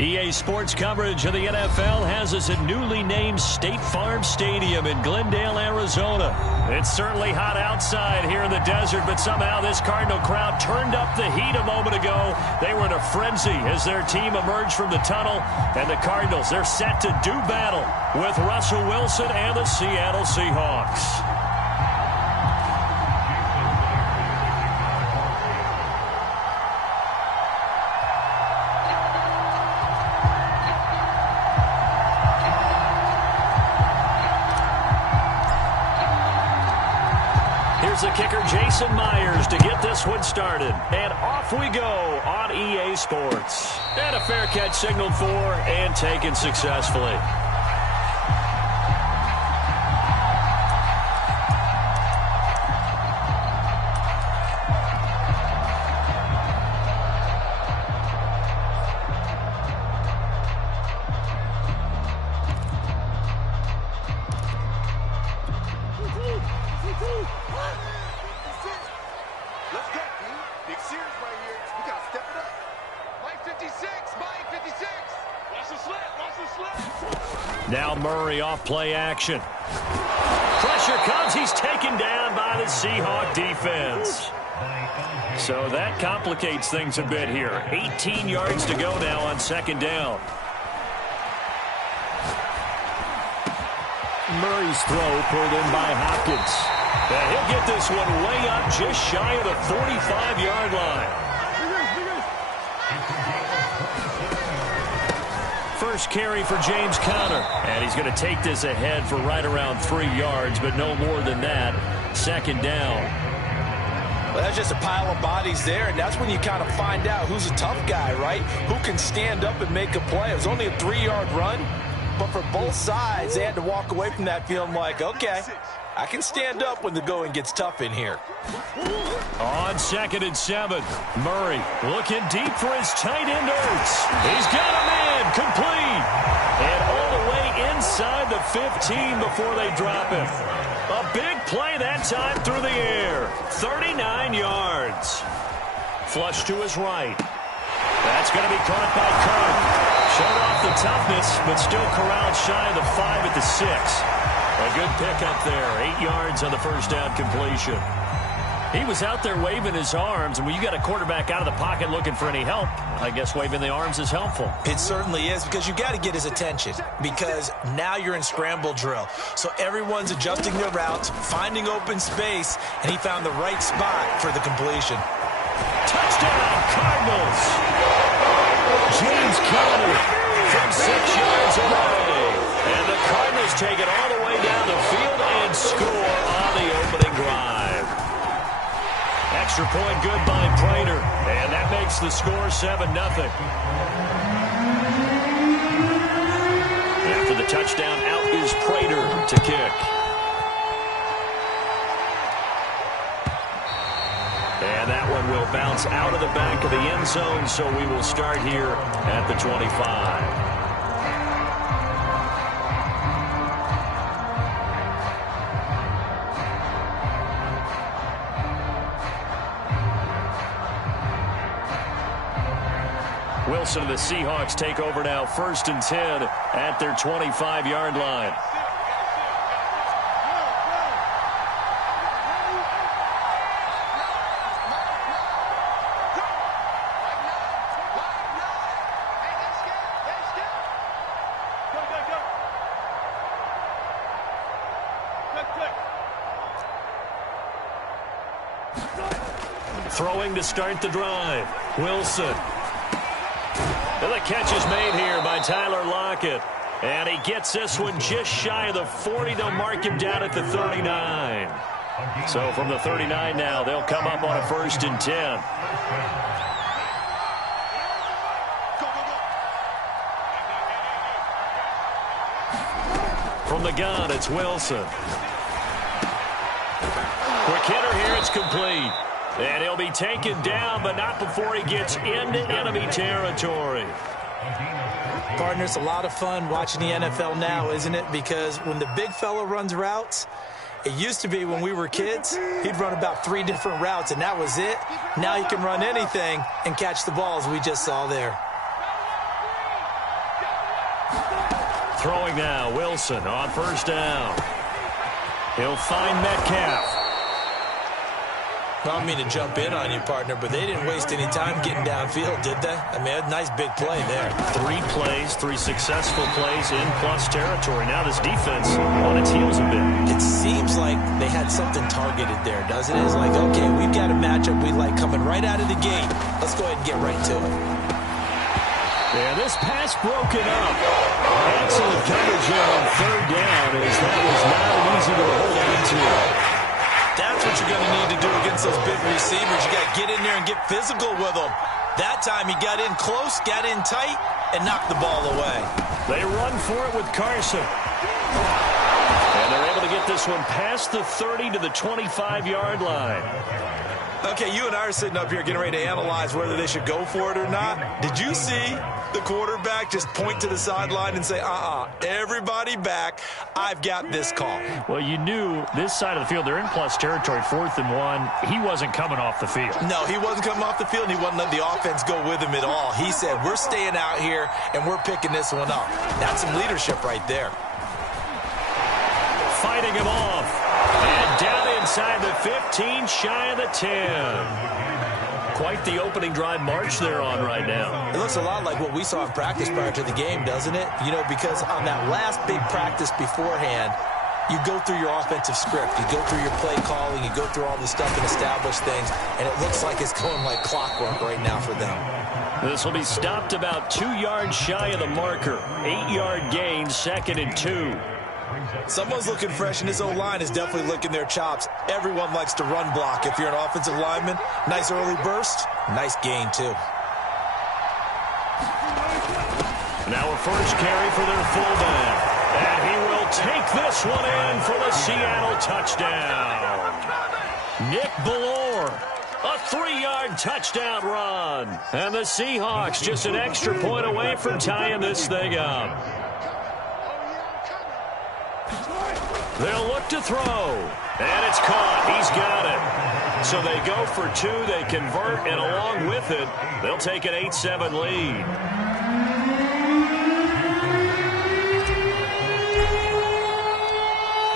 EA Sports coverage of the NFL has us at newly named State Farm Stadium in Glendale, Arizona. It's certainly hot outside here in the desert, but somehow this Cardinal crowd turned up the heat a moment ago. They were in a frenzy as their team emerged from the tunnel, and the Cardinals, they're set to do battle with Russell Wilson and the Seattle Seahawks. The kicker, Jason Myers, to get this one started. And off we go on EA Sports. And a fair catch signaled for and taken successfully. Now Murray off play action. Pressure comes. He's taken down by the Seahawk defense. So that complicates things a bit here. 18 yards to go now on second down. Murray's throw pulled in by Hopkins. And he'll get this one way up just shy of the 45-yard line. First carry for James Conner. And he's going to take this ahead for right around 3 yards, but no more than that. Second down. Well, that's just a pile of bodies there, and that's when you kind of find out who's a tough guy, right? Who can stand up and make a play. It was only a 3-yard run, but for both sides, they had to walk away from that feeling like, okay, I can stand up when the going gets tough in here. On 2nd and 7, Murray looking deep for his tight end Ertz. He's got a man, complete. And all the way inside the 15 before they drop him. A big play that time through the air. 39 yards. Flush to his right. That's going to be caught by Kirk. Showed off the toughness, but still corralled shy of the 5 at the 6. A good pickup there. 8 yards on the first down completion. He was out there waving his arms, and when you got a quarterback out of the pocket looking for any help, I guess waving the arms is helpful. It certainly is, because you got to get his attention, because now you're in scramble drill. So everyone's adjusting their routes, finding open space, and he found the right spot for the completion. Touchdown, Cardinals! James Conner from 6 yards away. And the Cardinals take it all the way down the field and score on the opening drive. Extra point good by Prater, and that makes the score 7-0. After the touchdown, out is Prater to kick. And that one will bounce out of the back of the end zone, so we will start here at the 25. Wilson and the Seahawks take over now, 1st and 10 at their 25-yard line. Throwing to start the drive. Wilson. And the catch is made here by Tyler Lockett. And he gets this one just shy of the 40. They'll mark him down at the 39. So from the 39 now, they'll come up on a 1st and 10. From the gun, it's Wilson. Quick hitter here, it's complete. And he'll be taken down, but not before he gets into enemy territory. Partner, it's a lot of fun watching the NFL now, isn't it? Because when the big fella runs routes, it used to be when we were kids, he'd run about 3 different routes, and that was it. Now he can run anything and catch the balls we just saw there. Throwing now, Wilson on first down. He'll find Metcalf. I don't mean to jump in on you, partner, but they didn't waste any time getting downfield, did they? I mean, a nice big play there. 3 plays, 3 successful plays in plus territory. Now this defense on its heels a bit. It seems like they had something targeted there, doesn't it? It's like, okay, we've got a matchup we like coming right out of the gate. Let's go ahead and get right to it. Yeah, this pass broken up. Excellent coverage here on third down, as that was not easy to hold on to. That's what you're going to need to do against those big receivers. You got to get in there and get physical with them. That time he got in close, got in tight, and knocked the ball away. They run for it with Carson. And they're able to get this one past the 30 to the 25-yard line. Okay, you and I are sitting up here getting ready to analyze whether they should go for it or not. Did you see the quarterback just point to the sideline and say, everybody back, I've got this call? Well, you knew this side of the field, they're in plus territory, 4th and 1. He wasn't coming off the field. No, he wasn't coming off the field, and he wasn't letting the offense go with him at all. He said, we're staying out here, and we're picking this one up. That's some leadership right there. Fighting him off. And down inside the 15, shy of the 10. Quite the opening drive march they're on right now. It looks a lot like what we saw in practice prior to the game, doesn't it? You know, because on that last big practice beforehand, you go through your offensive script. You go through your play calling. You go through all the stuff and establish things. And it looks like it's going like clockwork right now for them. This will be stopped about 2 yards shy of the marker. 8-yard gain, 2nd and 2. Someone's looking fresh, and this O-line is definitely licking their chops. Everyone likes to run block. If you're an offensive lineman, nice early burst, nice gain, too. Now a first carry for their fullback. And he will take this one in for the Seattle touchdown. Nick Ballore, a 3-yard touchdown run. And the Seahawks just an extra point away from tying this thing up. They'll look to throw. And it's caught. He's got it. So they go for 2. They convert, and along with it, they'll take an 8-7 lead.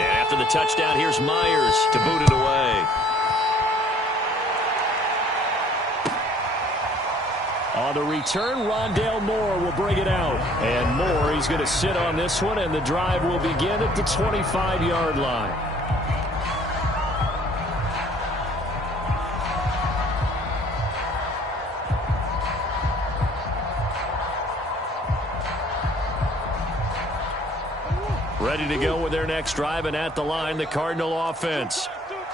And after the touchdown, here's Myers to boot it away. On the return, Rondale Moore will bring it out. And Moore, he's going to sit on this one, and the drive will begin at the 25-yard line. Ready to go with their next drive, and at the line, the Cardinal offense.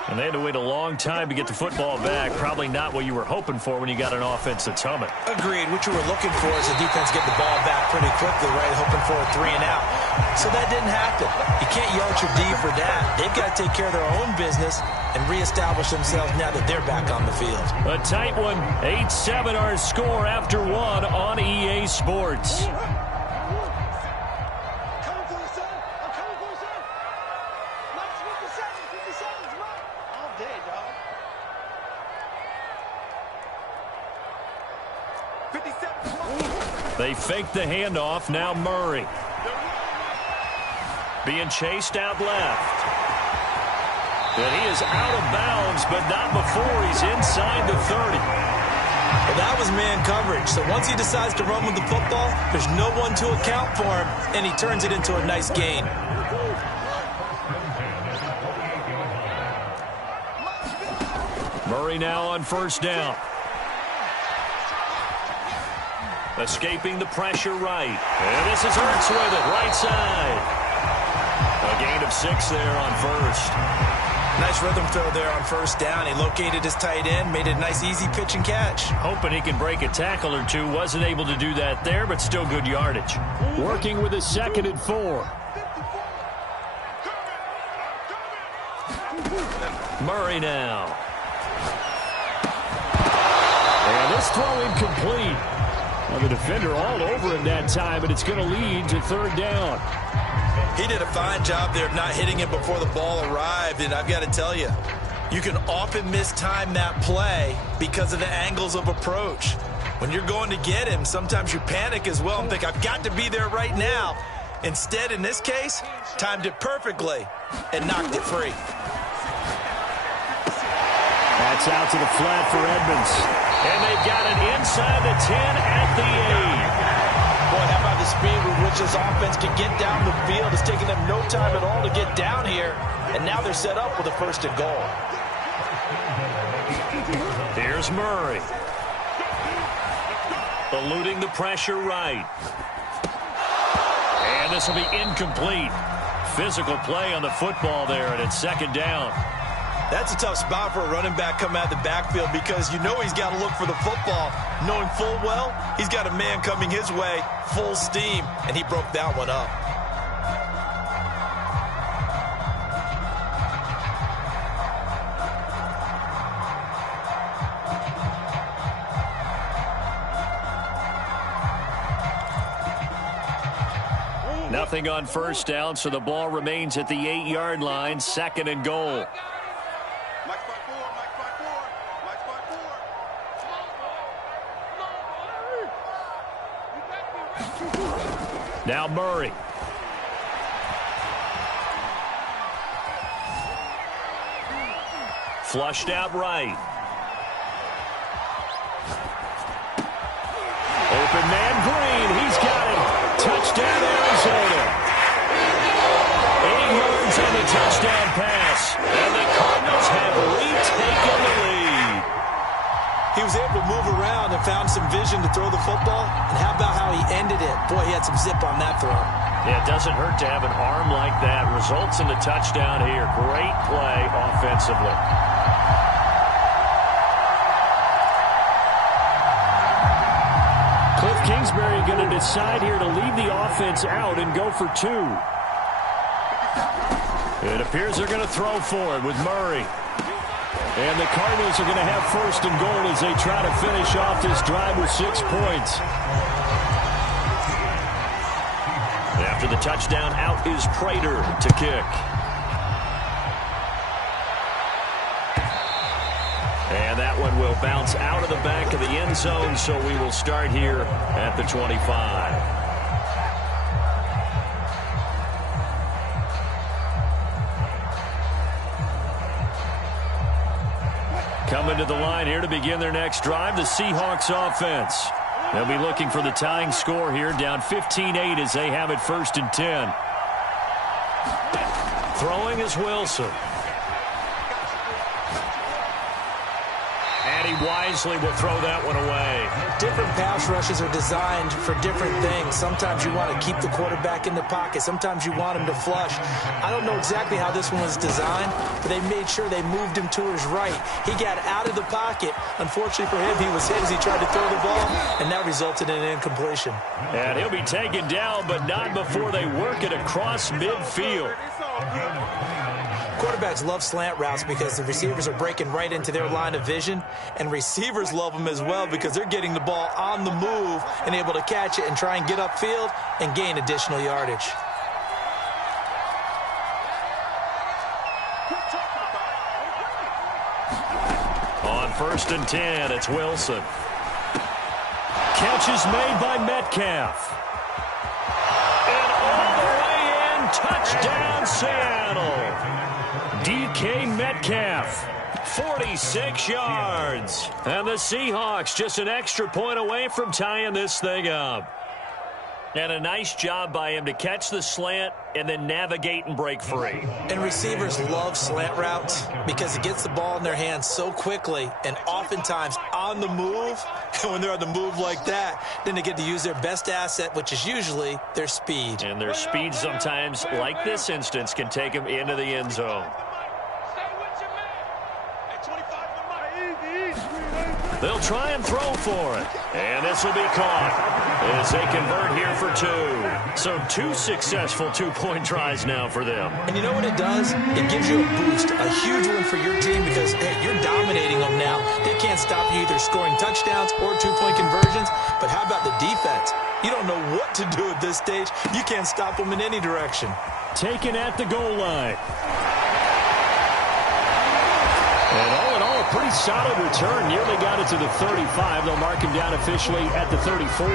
And they had to wait a long time to get the football back. Probably not what you were hoping for when you got an offense that's humming. Agreed. What you were looking for is the defense get the ball back pretty quickly, right? Hoping for a 3 and out. So that didn't happen. You can't yell at your D for that. They've got to take care of their own business and reestablish themselves now that they're back on the field. A tight one. 8-7 our score after 1 on EA Sports. They fake the handoff. Now Murray. Being chased out left. And he is out of bounds, but not before he's inside the 30. Well, that was man coverage. So once he decides to run with the football, there's no one to account for him, and he turns it into a nice gain. Murray now on first down. Escaping the pressure right. And this is Hurts with it, right side. A gain of 6 there on first. Nice rhythm throw there on first down. He located his tight end, made it a nice easy pitch and catch. Hoping he can break a tackle or two. Wasn't able to do that there, but still good yardage. Working with a 2nd and 4. Murray now. And this throw incomplete. Well, the defender all over him that time, but it's going to lead to 3rd down. He did a fine job there of not hitting him before the ball arrived, and I've got to tell you, you can often mistime that play because of the angles of approach. When you're going to get him, sometimes you panic as well and think, I've got to be there right now. Instead, in this case, timed it perfectly and knocked it free. That's out to the flat for Edmonds. And they've got it inside the 10 at the 8. Boy, how about the speed with which this offense can get down the field? It's taking them no time at all to get down here. And now they're set up with a 1st and goal. Here's Murray. Eluding the pressure right. And this will be incomplete. Physical play on the football there, and it's 2nd down. That's a tough spot for a running back coming out of the backfield because you know he's got to look for the football, knowing full well he's got a man coming his way, full steam, and he broke that one up. Nothing on 1st down, so the ball remains at the 8-yard line, 2nd and goal. Now Murray. Flushed out right. Open man Green. He's got it. Touchdown Arizona. 8 yards on the touchdown pass. And the Cardinals have retaken the lead. He was able to move around and found some vision to throw the football. And how about how he ended it? Boy, he had some zip on that throw. Yeah, it doesn't hurt to have an arm like that. Results in the touchdown here. Great play offensively. Cliff Kingsbury going to decide here to leave the offense out and go for 2. It appears they're going to throw for it with Murray. And the Cardinals are going to have 1st and goal as they try to finish off this drive with 6 points. After the touchdown, out is Prater to kick. And that one will bounce out of the back of the end zone, so we will start here at the 25. Coming to the line here to begin their next drive, the Seahawks offense. They'll be looking for the tying score here, down 15-8 as they have it 1st and 10. Throwing is Wilson. And he wisely will throw that one away. Different pass rushes are designed for different things. Sometimes you want to keep the quarterback in the pocket. Sometimes you want him to flush. I don't know exactly how this one was designed, but they made sure they moved him to his right. He got out of the pocket. Unfortunately for him, he was hit as he tried to throw the ball, and that resulted in an incompletion. And he'll be taken down, but not before they work it across midfield. Quarterbacks love slant routes because the receivers are breaking right into their line of vision, and receivers love them as well because they're getting the ball on the move and able to catch it and try and get upfield and gain additional yardage. On 1st and 10, it's Wilson. Catch is made by Metcalf. And all the way in, touchdown Seattle. DK Metcalf, 46 yards. And the Seahawks just an extra point away from tying this thing up. And a nice job by him to catch the slant and then navigate and break free. And receivers love slant routes because it gets the ball in their hands so quickly and oftentimes on the move. And when they're on the move like that, then they get to use their best asset, which is usually their speed. And their speed sometimes, like this instance, can take them into the end zone. They'll try and throw for it. And this will be caught as they convert here for 2. So 2 successful 2-point tries now for them. And you know what it does? It gives you a boost, a huge one for your team because, hey, you're dominating them now. They can't stop you either scoring touchdowns or 2-point conversions. But how about the defense? You don't know what to do at this stage. You can't stop them in any direction. Taken at the goal line. And all in all, a pretty solid return. Nearly got it to the 35. They'll mark him down officially at the 34.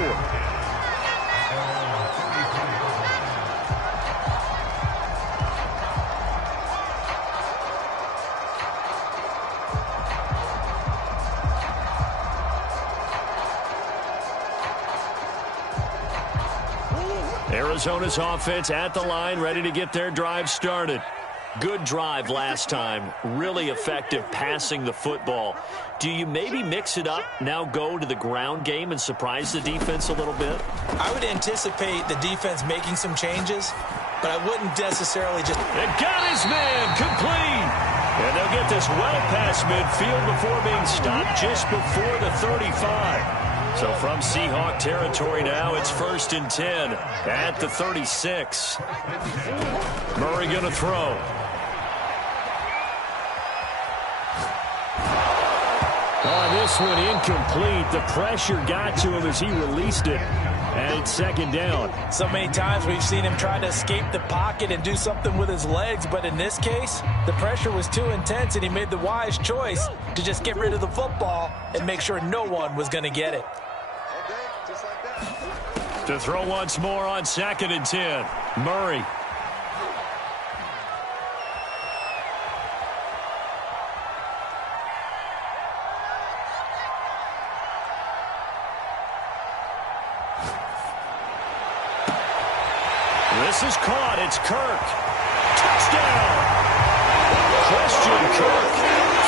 Arizona's offense at the line, ready to get their drive started. Good drive last time. Really effective passing the football. Do you maybe mix it up, now go to the ground game and surprise the defense a little bit? I would anticipate the defense making some changes, but I wouldn't necessarily just... And got his man complete. And they'll get this well past midfield before being stopped just before the 35. So from Seahawk territory now, it's 1st and 10 at the 36. Murray going to throw. On this one, incomplete. The pressure got to him as he released it. And it's 2nd down. So many times we've seen him try to escape the pocket and do something with his legs, but in this case, the pressure was too intense, and he made the wise choice to just get rid of the football and make sure no one was going to get it. To throw once more on 2nd and 10. Murray. This is caught. It's Kirk. Touchdown. Christian Kirk.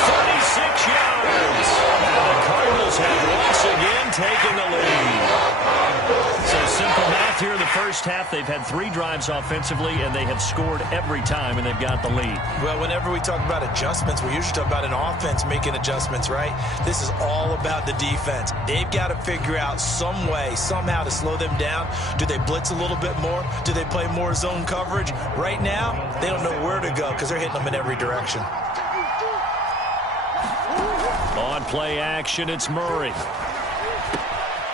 36 yards. And the Cardinals have once again taken the lead. So simple math here in the first half. They've had 3 drives offensively, and they have scored every time, and they've got the lead. Well, whenever we talk about adjustments, we usually talk about an offense making adjustments, right? This is all about the defense. They've got to figure out some way, somehow to slow them down. Do they blitz a little bit more? Do they play more zone coverage? Right now, they don't know where to go because they're hitting them in every direction. On play action, it's Murray.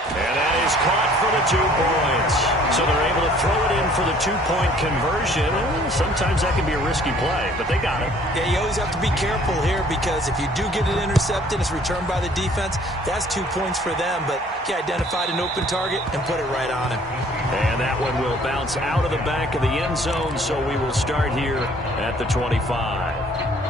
And that is caught for the 2 points. So they're able to throw it in for the 2-point conversion. Sometimes that can be a risky play, but they got it. Yeah, you always have to be careful here because if you do get it intercepted, it's returned by the defense, that's 2 points for them. But he identified an open target and put it right on him. And that one will bounce out of the back of the end zone, so we will start here at the 25.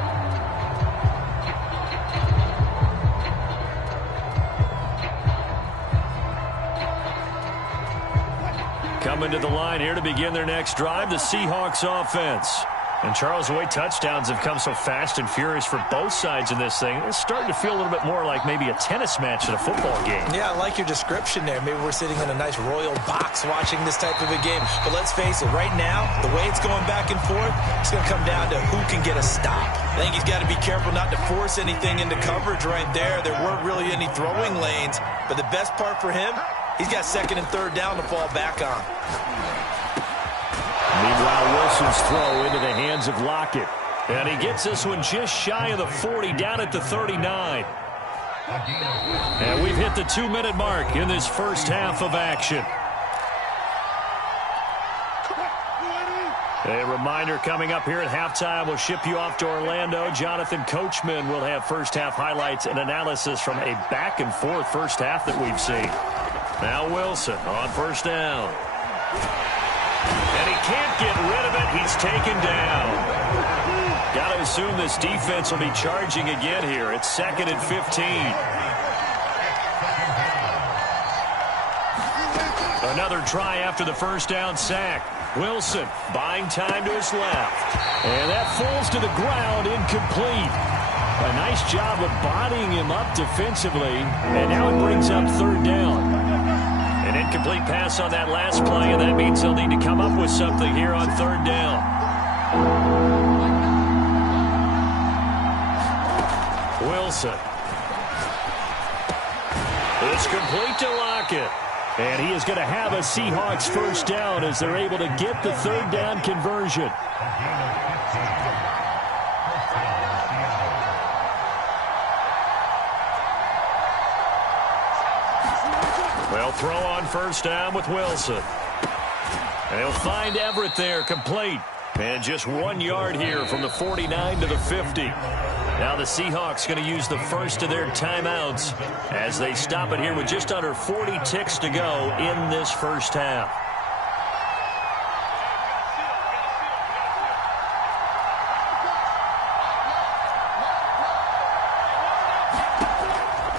Coming to the line here to begin their next drive, the Seahawks offense. And Charles, the way touchdowns have come so fast and furious for both sides in this thing, it's starting to feel a little bit more like maybe a tennis match at a football game. Yeah, I like your description there. Maybe we're sitting in a nice royal box watching this type of a game. But let's face it, right now, the way it's going back and forth, it's going to come down to who can get a stop. I think he's got to be careful not to force anything into coverage right there. There weren't really any throwing lanes. But the best part for him, he's got 2nd and 3rd down to fall back on. Meanwhile, Wilson's throw into the hands of Lockett. And he gets this one just shy of the 40, down at the 39. And we've hit the 2-minute mark in this first half of action. A reminder coming up here at halftime, we'll ship you off to Orlando. Jonathan Coachman will have first half highlights and analysis from a back-and-forth first half that we've seen. Now Wilson on 1st down. And he can't get rid of it. He's taken down. Got to assume this defense will be charging again here. It's 2nd and 15. Another try after the first down sack. Wilson buying time to his left. And that falls to the ground, incomplete. A nice job of bodying him up defensively. And now it brings up 3rd down. An incomplete pass on that last play, and that means they'll need to come up with something here on 3rd down. Wilson. It's complete to Lockett. And he is going to have a Seahawks first down as they're able to get the 3rd down conversion. They'll throw on 1st down with Wilson. And he'll find Everett there, complete. And just 1 yard here from the 49 to the 50. Now the Seahawks going to use the first of their timeouts as they stop it here with just under 40 ticks to go in this first half.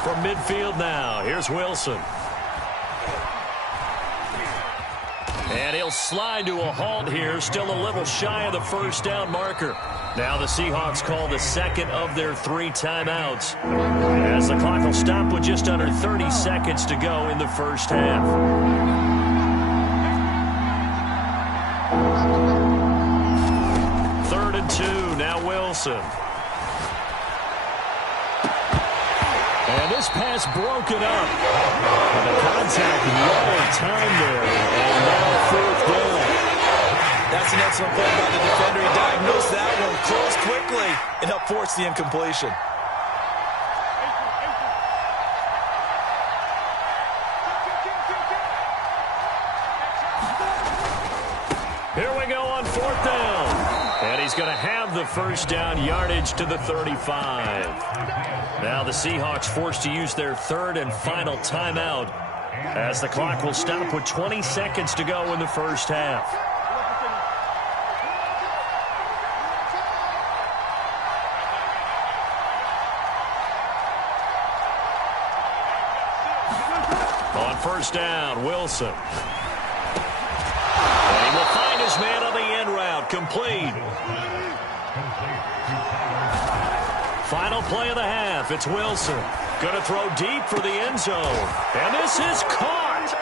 From midfield now, here's Wilson. And he'll slide to a halt here, still a little shy of the first down marker. Now the Seahawks call the second of their 3 timeouts, as the clock will stop with just under 30 seconds to go in the first half. Third and 2, now Wilson. And this pass broken up. And the contact right in time there. And now 4th down. That's an excellent play by the defender. He diagnosed that one, closed quickly, and helped force the incompletion. Here we go on 4th down. And he's going to have the first down yardage to the 35. Now the Seahawks forced to use their 3rd and final timeout, as the clock will stop with 20 seconds to go in the first half. On 1st down, Wilson. And he will find his man on the end route, complete. Final play of the half, it's Wilson. Going to throw deep for the end zone. And this is caught.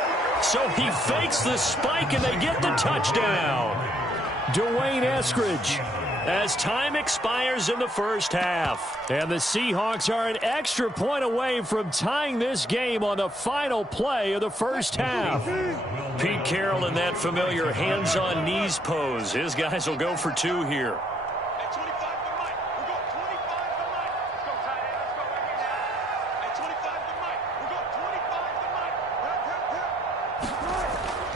So he fakes the spike and they get the touchdown. Dwayne Eskridge, as time expires in the first half. And the Seahawks are an extra point away from tying this game on the final play of the first half. Pete Carroll in that familiar hands-on knees pose. His guys will go for 2 here.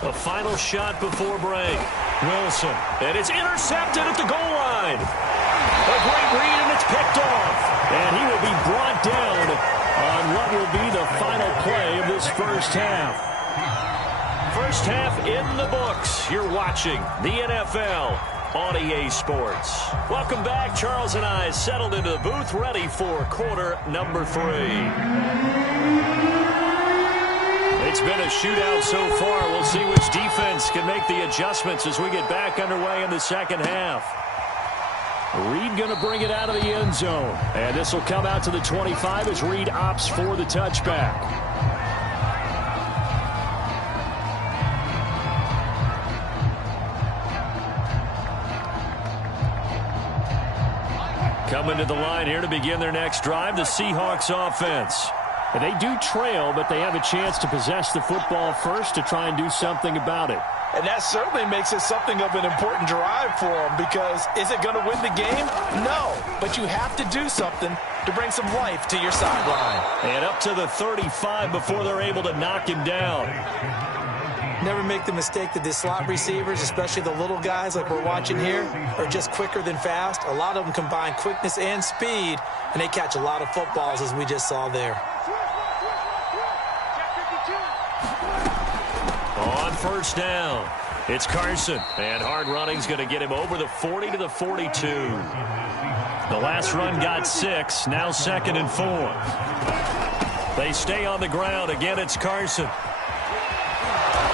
A final shot before break. Wilson, and it's intercepted at the goal line. A great read, and it's picked off. And he will be brought down on what will be the final play of this first half. First half in the books. You're watching the NFL on EA Sports. Welcome back. Charles and I settled into the booth, ready for quarter number 3. It's been a shootout so far. We'll see which defense can make the adjustments as we get back underway in the second half. Reed going to bring it out of the end zone. And this will come out to the 25 as Reed opts for the touchback. Coming to the line here to begin their next drive, the Seahawks offense. And they do trail, but they have a chance to possess the football first to try and do something about it. And that certainly makes it something of an important drive for them, because is it going to win the game? No, but you have to do something to bring some life to your sideline. And up to the 35 before they're able to knock him down. Never make the mistake that the slot receivers, especially the little guys like we're watching here, are just quicker than fast. A lot of them combine quickness and speed, and they catch a lot of footballs, as we just saw there. On 1st down, it's Carson, and hard running's going to get him over the 40 to the 42. The last run got 6, now 2nd and 4. They stay on the ground. Again, it's Carson.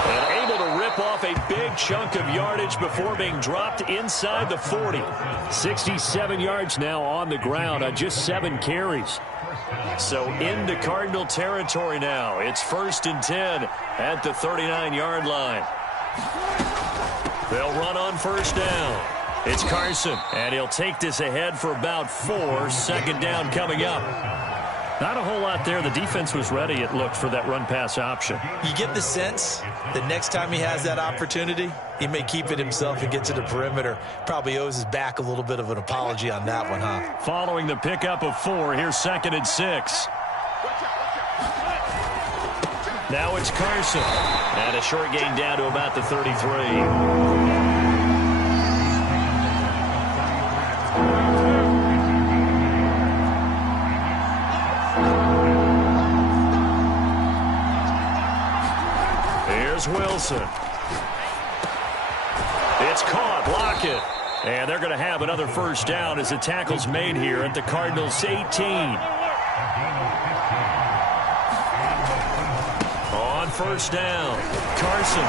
And able to rip off a big chunk of yardage before being dropped inside the 40. 67 yards now on the ground on just 7 carries. So into Cardinal territory now. It's 1st and 10 at the 39-yard line. They'll run on 1st down. It's Carson, and he'll take this ahead for about 4. 2nd down coming up. Not a whole lot there. The defense was ready, it looked, for that run-pass option. You get the sense that next time he has that opportunity, he may keep it himself and get to the perimeter. Probably owes his back a little bit of an apology on that one, huh? Following the pickup of 4, here's 2nd and 6. Now it's Carson. And a short gain down to about the 33. Wilson. It's caught. Block it. And they're going to have another 1st down as the tackle's made here at the Cardinals' 18. On 1st down, Carson.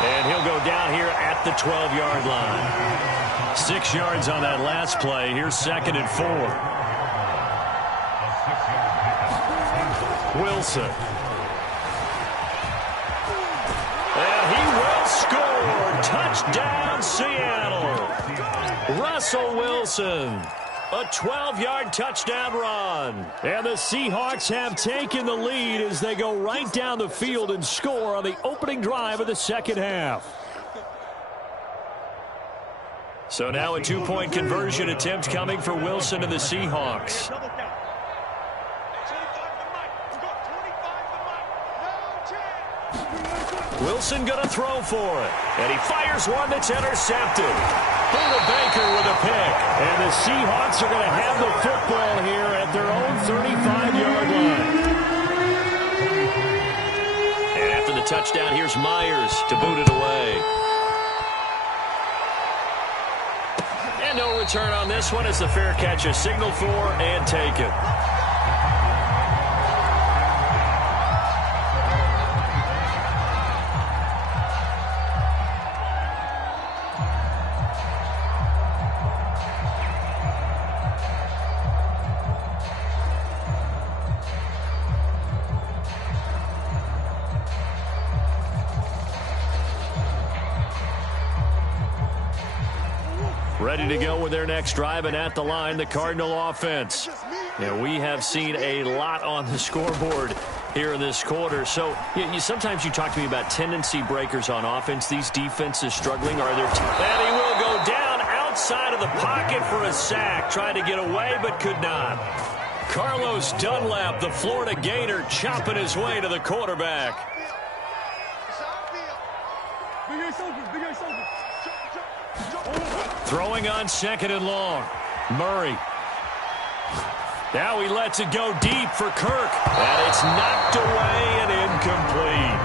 And he'll go down here at the 12-yard line. 6 yards on that last play. Here's 2nd and 4. Wilson. And he will score. Touchdown, Seattle. Russell Wilson. A 12-yard touchdown run. And the Seahawks have taken the lead as they go right down the field and score on the opening drive of the second half. So now a 2-point conversion attempt coming for Wilson and the Seahawks. Wilson going to throw for it. And he fires one that's intercepted. Buda Baker with a pick. And the Seahawks are going to have the football here at their own 35-yard line. And after the touchdown, here's Myers to boot it away. And no return on this one as the fair catch is signaled for and taken. Ready to go with their next drive, and at the line, the Cardinal offense. Yeah, we have seen a lot on the scoreboard here in this quarter. So sometimes you talk to me about tendency breakers on offense. These defenses struggling. Are there? And he will go down outside of the pocket for a sack. Tried to get away, but could not. Carlos Dunlap, the Florida Gator, chopping his way to the quarterback. Throwing on 2nd and long. Murray. Now he lets it go deep for Kirk. And it's knocked away and incomplete.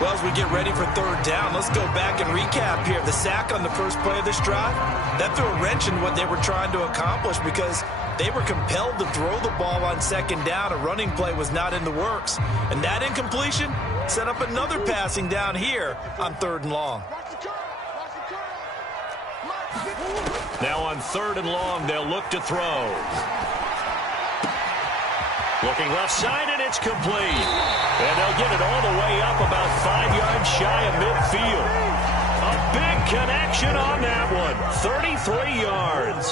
Well, as we get ready for 3rd down, let's go back and recap here. The sack on the first play of this drive, that threw a wrench in what they were trying to accomplish because they were compelled to throw the ball on 2nd down. A running play was not in the works. And that incompletion set up another passing down here on 3rd and long. Now on 3rd and long, they'll look to throw. Looking left side, and it's complete. And they'll get it all the way up about 5 yards shy of midfield. A big connection on that one. 33 yards.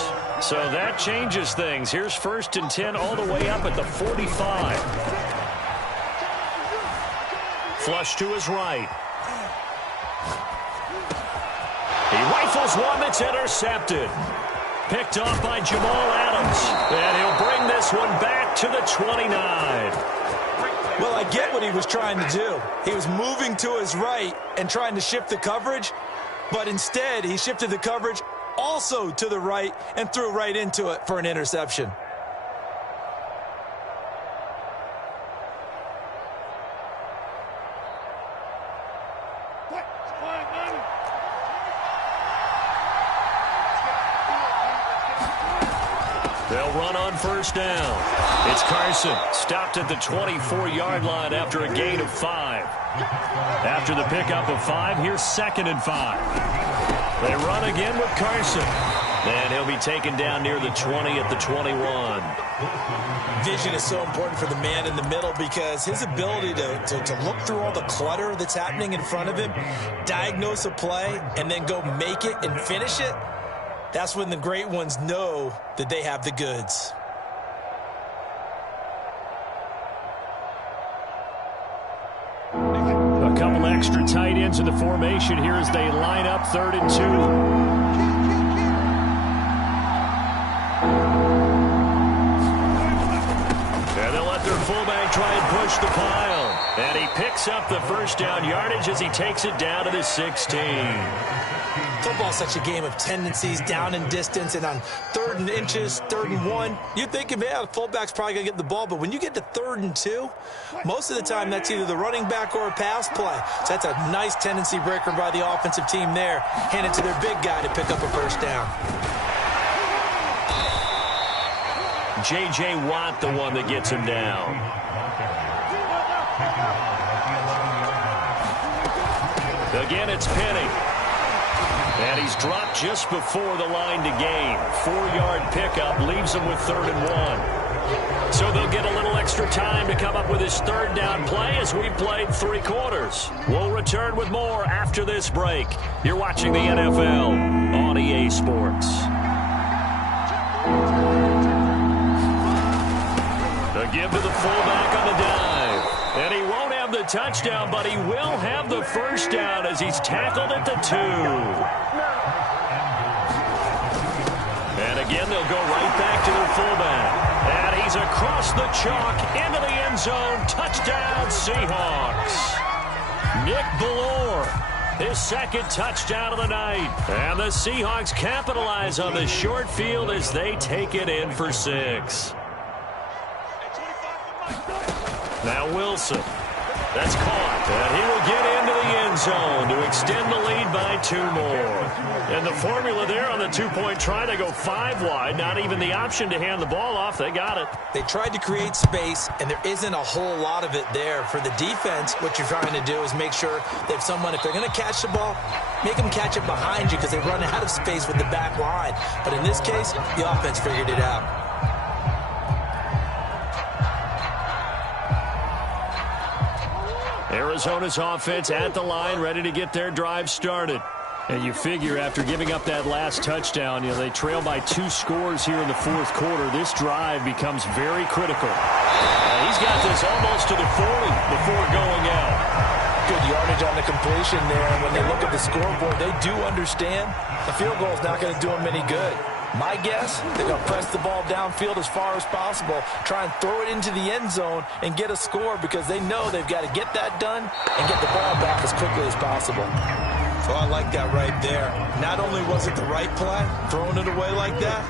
So that changes things. Here's 1st and 10 all the way up at the 45. Flush to his right. He rifles one that's intercepted. Picked off by Jamal Adams. And he'll bring this one back to the 29. Well, I get what he was trying to do. He was moving to his right and trying to shift the coverage. But instead, he shifted the coverage also to the right and threw right into it for an interception. They'll run on 1st down. It's Carson, stopped at the 24-yard line after a gain of 5. After the pickup of 5, here's 2nd and 5. They run again with Carson. And he'll be taken down near the 20 at the 21. Vision is so important for the man in the middle because his ability to look through all the clutter that's happening in front of him, diagnose a play, and then go make it and finish it, that's when the great ones know that they have the goods. A couple extra tight ends in the formation here as they line up 3rd and 2. And they'll let their fullback try and push the pile. And he picks up the 1st down yardage as he takes it down to the 16. Football's such a game of tendencies, down and distance, and on 3rd and inches, 3rd and 1, you're thinking, man, the fullback's probably going to get the ball. But when you get to 3rd and 2, most of the time that's either the running back or a pass play. So that's a nice tendency breaker by the offensive team there. Hand it to their big guy to pick up a 1st down. J.J. Watt, the one that gets him down. Again, it's Penny. And he's dropped just before the line to gain. 4-yard pickup leaves him with 3rd and 1. So they'll get a little extra time to come up with his 3rd down play as we played 3 quarters. We'll return with more after this break. You're watching the NFL on EA Sports. The give to the fullback on the dive. And he won't have the touchdown, but he will have the 1st down as he's tackled at the 2. And again, they'll go right back to their fullback. And he's across the chalk into the end zone. Touchdown, Seahawks. Nick Ballore, his 2nd touchdown of the night. And the Seahawks capitalize on the short field as they take it in for 6. Now Wilson. That's caught. And he will get into the end zone to extend the lead by 2 more. And the formula there on the 2-point try, they go 5 wide. Not even the option to hand the ball off. They got it. They tried to create space, and there isn't a whole lot of it there. For the defense, what you're trying to do is make sure that if they're going to catch the ball, make them catch it behind you because they run out of space with the back line. But in this case, the offense figured it out. Arizona's offense at the line, ready to get their drive started. And you figure after giving up that last touchdown, they trail by 2 scores here in the 4th quarter. This drive becomes very critical. He's got this almost to the 40 before going out. Good yardage on the completion there. And when they look at the scoreboard, they do understand the field goal is not going to do them any good. My guess, they're going to press the ball downfield as far as possible, try and throw it into the end zone and get a score because they know they've got to get that done and get the ball back as quickly as possible. So I like that right there. Not only was it the right play, throwing it away like that,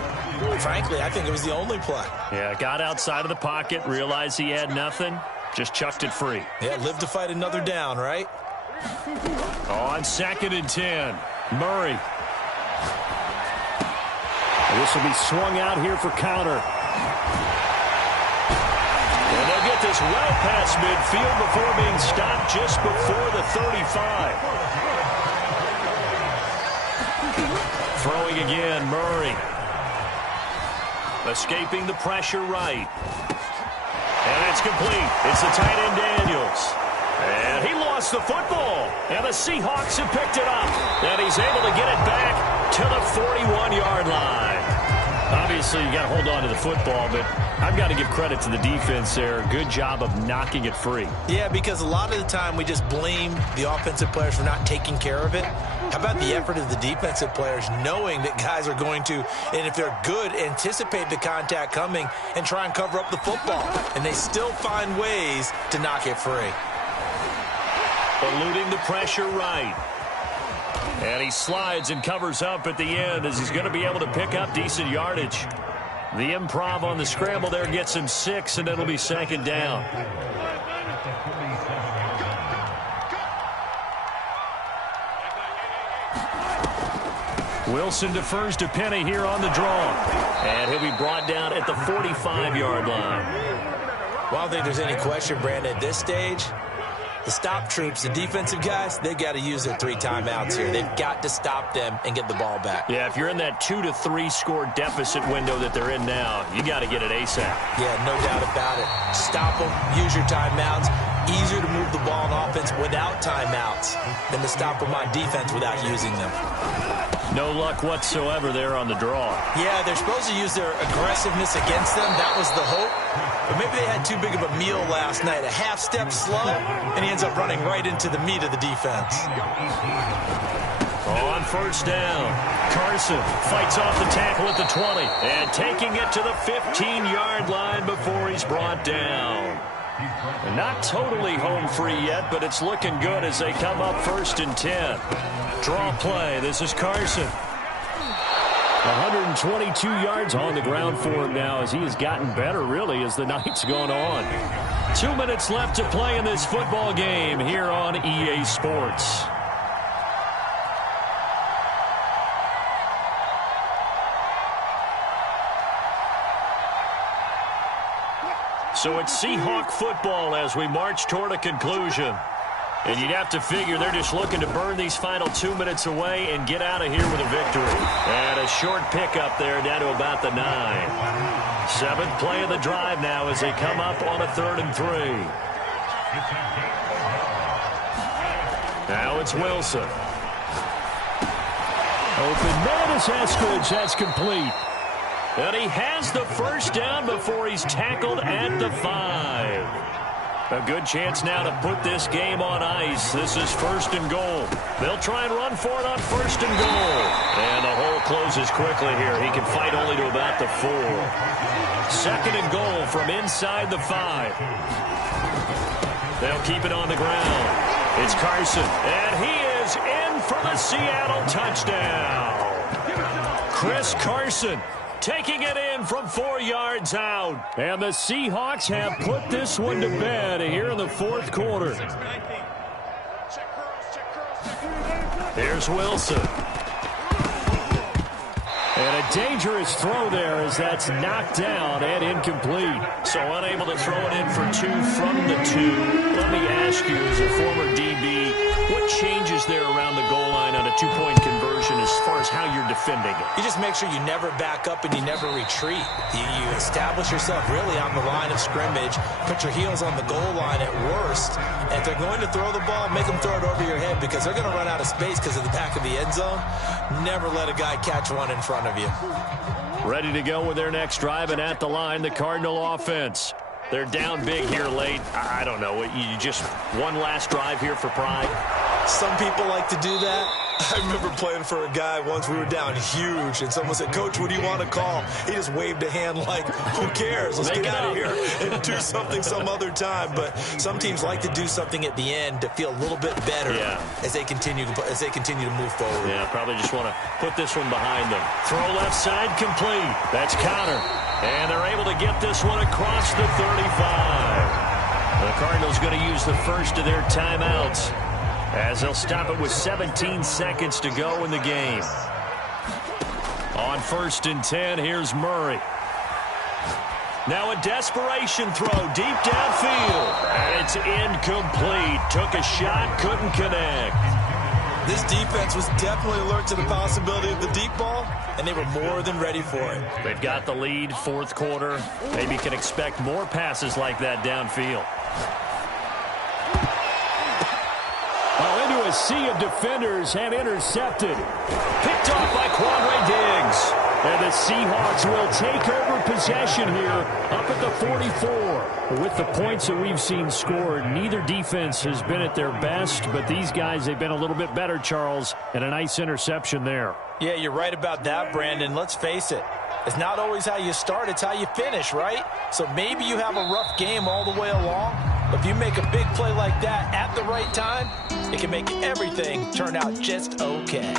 frankly, I think it was the only play. Yeah, got outside of the pocket, realized he had nothing, just chucked it free. Yeah, live to fight another down, right? On 2nd and 10, Murray. This will be swung out here for counter. And they'll get this well past midfield before being stopped just before the 35. Throwing again, Murray. Escaping the pressure right. And it's complete. It's the tight end Daniels. And he lost the football. And the Seahawks have picked it up. And he's able to get it back to the 41-yard line. Obviously, you got to hold on to the football, but I've got to give credit to the defense there. Good job of knocking it free. Yeah, because a lot of the time we just blame the offensive players for not taking care of it. How about the effort of the defensive players knowing that guys are going to, and if they're good, anticipate the contact coming and try and cover up the football. And they still find ways to knock it free. Eluding the pressure right. And he slides and covers up at the end as he's going to be able to pick up decent yardage. The improv on the scramble there gets him 6, and it'll be 2nd down. Wilson defers to Penny here on the draw. And he'll be brought down at the 45-yard line. Well, I don't think there's any question, Brandon, at this stage. The stop troops, the defensive guys, they've got to use their 3 timeouts here. They've got to stop them and get the ball back. Yeah, if you're in that 2 to 3 score deficit window that they're in now, you got to get it ASAP. Yeah, no doubt about it. Stop them, use your timeouts. Easier to move the ball on offense without timeouts than to stop them on defense without using them. No luck whatsoever there on the draw. Yeah, they're supposed to use their aggressiveness against them. That was the hope. But maybe they had too big of a meal last night. A half step slow, and he ends up running right into the meat of the defense. On 1st down, Carson fights off the tackle at the 20 and taking it to the 15-yard line before he's brought down. And not totally home free yet, but it's looking good as they come up 1st and 10. Draw play. This is Carson. 122 yards on the ground for him now as he has gotten better, really, as the night's gone on. 2 minutes left to play in this football game here on EA Sports. So it's Seahawk football as we march toward a conclusion. And you'd have to figure they're just looking to burn these final 2 minutes away and get out of here with a victory. And a short pickup there down to about the 9. Seventh play of the drive now as they come up on a 3rd and 3. Now it's Wilson. Open man is Eskridge. That's complete. And he has the first down before he's tackled at the 5. A good chance now to put this game on ice. This is 1st and goal. They'll try and run for it on 1st and goal. And the hole closes quickly here. He can fight only to about the 4. 2nd and goal from inside the 5. They'll keep it on the ground. It's Carson. And he is in for the Seattle touchdown. Chris Carson taking it in from 4 yards out. And the Seahawks have put this one to bed here in the 4th quarter. Here's Wilson. And a dangerous throw there as that's knocked down and incomplete. So unable to throw it in for 2 from the 2. Let me ask you, as a former DB, what changes there around the goal line on a 2-point conversion as far as how you're defending it? You just make sure you never back up and you never retreat. You establish yourself really on the line of scrimmage, put your heels on the goal line at worst, and if they're going to throw the ball, make them throw it over your head because they're going to run out of space because of the back of the end zone. Never let a guy catch one in front of you. Ready to go with their next drive, and at the line, the Cardinal offense. They're down big here late. I don't know. You just one last drive here for pride? Some people like to do that. I remember playing for a guy once. We were down huge, and someone said, "Coach, what do you want to call?" He just waved a hand like, who cares? Let's get out of here and do something some other time. But some teams like to do something at the end to feel a little bit better as they continue to move forward. Yeah, probably just want to put this one behind them. Throw left side complete. That's Connor. And they're able to get this one across the 35. The Cardinals going to use the first of their timeouts, as they'll stop it with 17 seconds to go in the game. On 1st and 10, here's Murray. Now a desperation throw deep downfield. And it's incomplete. Took a shot, couldn't connect. This defense was definitely alert to the possibility of the deep ball, and they were more than ready for it. They've got the lead, 4th quarter. Maybe can expect more passes like that downfield. Into a sea of defenders and intercepted. Picked off by Quandre Diggs. And the Seahawks will take over possession here up at the 44. With the points that we've seen scored, neither defense has been at their best, but these guys, they've been a little bit better, Charles, and a nice interception there. Yeah, you're right about that, Brandon. Let's face it. It's not always how you start, it's how you finish, right? So maybe you have a rough game all the way along, but if you make a big play like that at the right time, it can make everything turn out just okay.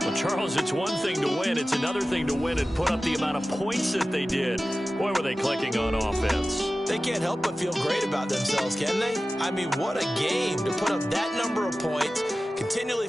Well, Charles, it's one thing to win. It's another thing to win and put up the amount of points that they did. Boy, were they clicking on offense. They can't help but feel great about themselves, can they? I mean, what a game to put up that number of points, continually